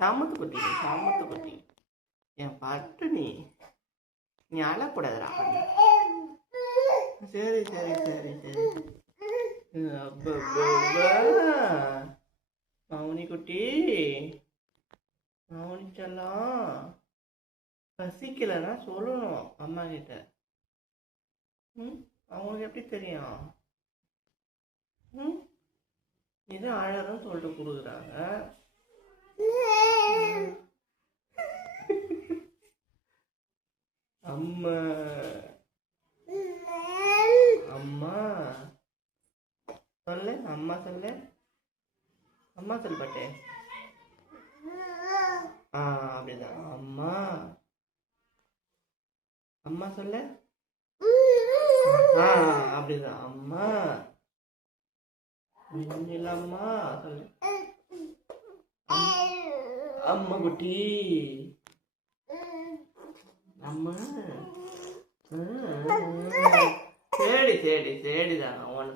சாமத்துக்குட்டி என் பட்டு நீ அழக்கூடாதுடா. சரி சரி சரி சரி. மௌனி குட்டி, மௌனி செல்லம், பசிக்கலைன்னா சொல்லணும் அம்மா கிட்ட. அவங்களுக்கு எப்படி தெரியும்? இது அழகுன்னு சொல்லிட்டு கொடுக்குறாங்க. அம்மா அம்மா சொல்லு, அம்மா சொல்லு, அம்மா சொல் பட்டே. அப்படிதான் அம்மா அம்மா சொல்லு. அப்படிதான் அம்மா. அம்மா சொல்லு. அம்மா குட்டி, அம்மா. சரி சரி சரிதான். அவனை